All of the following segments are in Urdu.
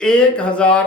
1000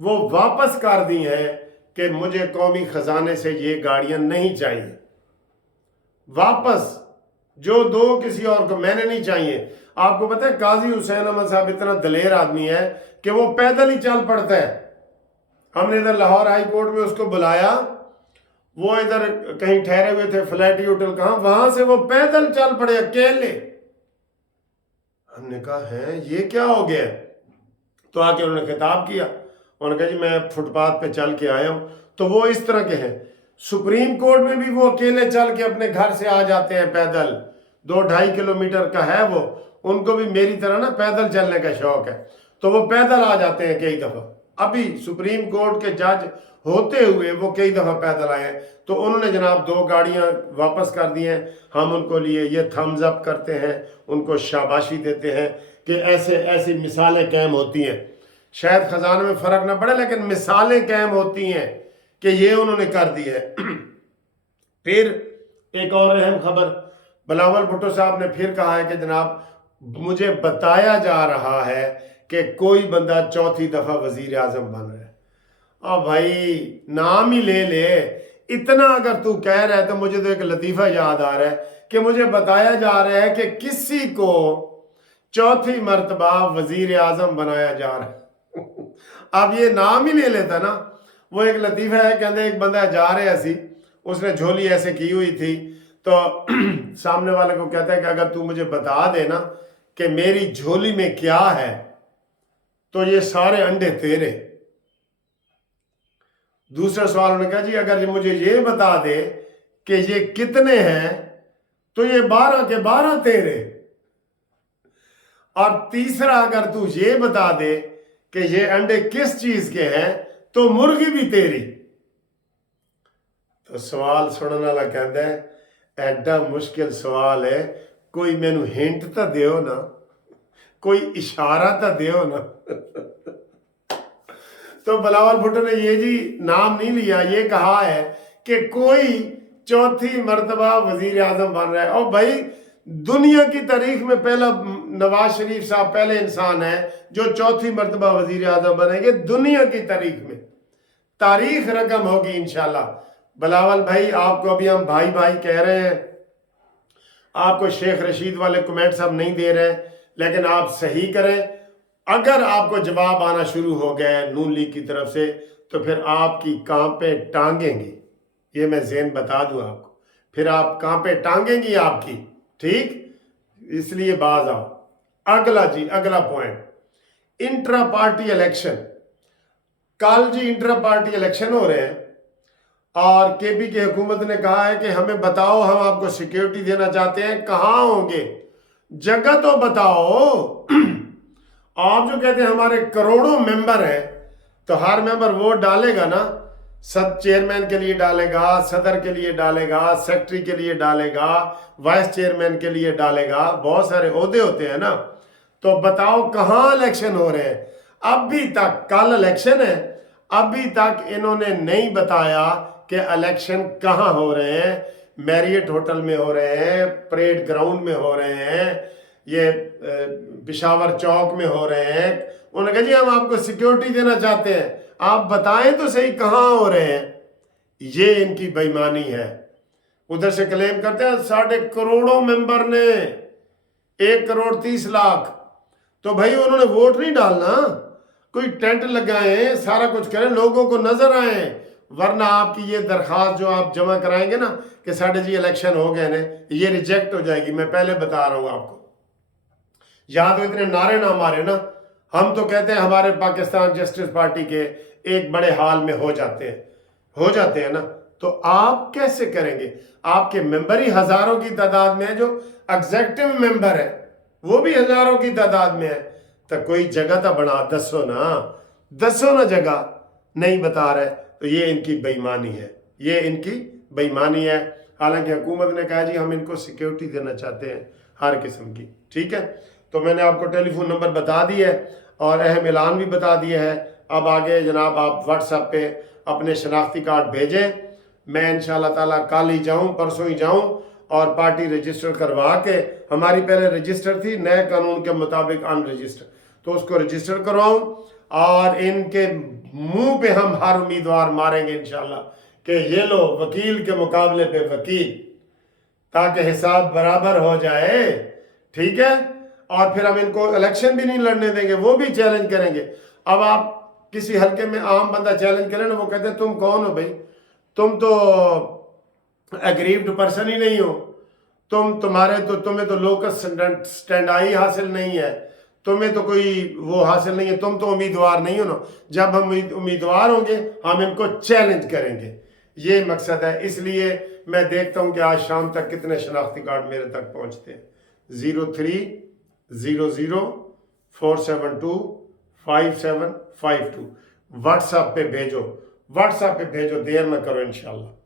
وہ واپس کر دی ہیں کہ مجھے قومی خزانے سے یہ گاڑیاں نہیں چاہیے، واپس جو دو کسی اور کو، میں نے نہیں چاہیے۔ آپ کو پتہ ہے قاضی حسین احمد صاحب اتنا دلیر آدمی ہے کہ وہ پیدل ہی چل پڑتا ہے۔ ہم نے ادھر لاہور ہائی کورٹ میں اس کو بلایا، وہ ادھر کہیں ٹھہرے ہوئے تھے، فلیٹی ہوٹل کہاں، وہاں سے وہ پیدل چل پڑے اکیلے۔ ہم نے کہا ہے یہ کیا ہو گیا؟ تو آ کے انہوں نے خطاب کیا، انہوں نے کہا جی میں فٹ پاتھ پہ چل کے آیا ہوں۔ تو وہ اس طرح کے ہیں۔ سپریم کورٹ میں بھی وہ اکیلے چل کے اپنے گھر سے آ جاتے ہیں پیدل، 2-2.5 کلومیٹر کا ہے وہ، ان کو بھی میری طرح نا پیدل چلنے کا شوق ہے، تو وہ پیدل آ جاتے ہیں کئی دفعہ۔ ابھی سپریم کورٹ کے جج ہوتے ہوئے وہ کئی دفعہ پیدل آئے ہیں۔ تو انہوں نے جناب 2 گاڑیاں واپس کر دی ہیں، ہم ان کو لیے یہ تھمز اپ کرتے ہیں، ان کو شاباشی دیتے ہیں کہ ایسی مثالیں قائم ہوتی ہیں۔ شاید خزانے میں فرق نہ پڑے لیکن مثالیں قائم ہوتی ہیں کہ یہ انہوں نے کر دی ہے۔ پھر ایک اور اہم خبر، بلاول بھٹو صاحب نے پھر کہا ہے کہ جناب مجھے بتایا جا رہا ہے کہ کوئی بندہ 4تھی دفعہ وزیر اعظم بن رہا ہے۔ بھائی نام ہی لے لے، اتنا اگر تو کہہ رہا ہے تو مجھے تو ایک لطیفہ یاد آ رہا ہے کہ مجھے بتایا جا رہا ہے کہ کسی کو 4تھی مرتبہ وزیر اعظم بنایا جا رہا ہے۔ اب یہ نام ہی لے لیتا نا۔ وہ ایک لطیفہ ہے، کہتے ایک بندہ جا رہا سی، اس نے جھولی ایسے کی ہوئی تھی، تو سامنے والے کو کہتا ہے کہ اگر تو مجھے بتا دے نا کہ میری جھولی میں کیا ہے تو یہ سارے انڈے تیرے۔ دوسرا سوال انہوں نے کہا جی اگر مجھے یہ بتا دے کہ یہ کتنے ہیں تو یہ 12 کے 12 تیرے۔ اور تیسرا اگر تو یہ بتا دے کہ یہ انڈے کس چیز کے ہیں تو مرغی بھی تیری۔ تو سوال سننے والا کہتا ہے ایڈا مشکل سوال ہے، کوئی مینو ہنٹ تا دیو نا، کوئی اشارہ تا دیو نا۔ تو بلاول بھٹو نے یہ جی نام نہیں لیا، یہ کہا ہے کہ کوئی 4تھی مرتبہ وزیر اعظم بن رہا ہے۔ اور بھائی دنیا کی تاریخ میں پہلا نواز شریف صاحب پہلے انسان ہیں جو 4تھی مرتبہ وزیر اعظم بنیں گے دنیا کی تاریخ میں۔ تاریخ رقم ہوگی انشاءاللہ۔ بلاول بھائی آپ کو ابھی ہم بھائی بھائی کہہ رہے ہیں، آپ کو شیخ رشید والے کمنٹس ہم نہیں دے رہے، لیکن آپ صحیح کریں۔ اگر آپ کو جواب آنا شروع ہو گئے نون لیگ کی طرف سے تو پھر آپ کی کانپیں ٹانگیں گی، یہ میں ذہن بتا دوں آپ کو، پھر آپ کانپیں ٹانگیں گی آپ کی، ٹھیک؟ اس لیے باز آؤ۔ اگلا پوائنٹ، انٹرا پارٹی الیکشن۔ کل جی انٹرا پارٹی الیکشن ہو رہے ہیں اور کے پی کی حکومت نے کہا ہے کہ ہمیں بتاؤ، ہم آپ کو سیکیورٹی دینا چاہتے ہیں، کہاں ہوں گے؟ جگہ تو بتاؤ۔ آپ جو کہتے ہیں ہمارے کروڑوں ممبر ہیں تو ہر ممبر ووٹ ڈالے گا نا، چیئرمین کے لیے ڈالے گا، صدر کے لیے ڈالے گا، سیکٹری کے لیے ڈالے گا، وائس چیئرمین کے لیے ڈالے گا، بہت سارے عہدے ہوتے ہیں نا۔ تو بتاؤ کہاں الیکشن ہو رہے ہیں؟ ابھی تک، کل الیکشن ہے، ابھی تک انہوں نے نہیں بتایا کہ الیکشن کہاں ہو رہے ہیں۔ میریٹ ہوٹل میں ہو رہے ہیں، پریڈ گراؤنڈ میں ہو رہے ہیں، یہ پشاور چوک میں ہو رہے ہیں۔ انہوں نے کہا جی ہم آپ کو سیکیورٹی دینا چاہتے ہیں، آپ بتائیں تو صحیح کہاں ہو رہے ہیں۔ یہ ان کی بے ایمانی ہے۔ ادھر سے کلیم کرتے ہیں 1.5 کروڑوں ممبر نے، 1,30,00,000۔ تو بھائی انہوں نے ووٹ نہیں ڈالنا، کوئی ٹینٹ لگائیں، سارا کچھ کریں، لوگوں کو نظر آئیں، ورنہ آپ کی یہ درخواست جو آپ جمع کرائیں گے نا کہ ساڑھے جی الیکشن ہو گئے نا، یہ ریجیکٹ ہو جائے گی۔ میں پہلے بتا رہا ہوں آپ کو، یہاں تو اتنے نعرے نہ مارے نا۔ ہم تو کہتے ہیں ہمارے پاکستان جسٹس پارٹی کے ایک بڑے حال میں ہو جاتے ہیں نا، تو آپ کیسے کریں گے؟ آپ کے ممبر ہی ہزاروں کی تعداد میں ہیں، جو ایگزیکٹو ممبر ہے وہ بھی ہزاروں کی تعداد میں ہے، تو کوئی جگہ تو بنا دسو نا جگہ نہیں بتا رہے۔ تو یہ ان کی بے ایمانی ہے، حالانکہ حکومت نے کہا جی ہم ان کو سیکیورٹی دینا چاہتے ہیں ہر قسم کی، ٹھیک ہے؟ تو میں نے آپ کو ٹیلی فون نمبر بتا دی ہے اور اہم اعلان بھی بتا دیا ہے۔ اب آگے جناب آپ واٹس ایپ پہ اپنے شناختی کارڈ بھیجیں، میں انشاءاللہ تعالیٰ کل ہی جاؤں، پرسوں ہی جاؤں اور پارٹی رجسٹر کروا کے، ہماری پہلے رجسٹر تھی نئے قانون کے مطابق ان رجسٹر، تو اس کو رجسٹر کرواؤں اور ان کے منہ پہ ہم ہر امیدوار ماریں گے انشاءاللہ کہ یہ لو وکیل کے مقابلے پہ وکیل، تاکہ حساب برابر ہو جائے، ٹھیک ہے؟ اور پھر ہم ان کو الیکشن بھی نہیں لڑنے دیں گے، وہ بھی چیلنج کریں گے۔ اب آپ کسی حلقے میں عام بندہ چیلنج کرے نا، وہ کہتے ہیں تم کون ہو بھائی؟ تم تو اگریوڈ پرسن ہی نہیں ہو، تمہیں تو لوکس سٹینڈ آئی حاصل نہیں ہے، تمہیں تو کوئی وہ حاصل نہیں ہے، تم تو امیدوار نہیں ہو نا۔ جب ہم امیدوار ہوں گے ہم ان کو چیلنج کریں گے، یہ مقصد ہے۔ اس لیے میں دیکھتا ہوں کہ آج شام تک کتنے شناختی کارڈ میرے تک پہنچتے ہیں۔ 030047255752 واٹس ایپ پہ بھیجو، دیر نہ کرو انشاءاللہ۔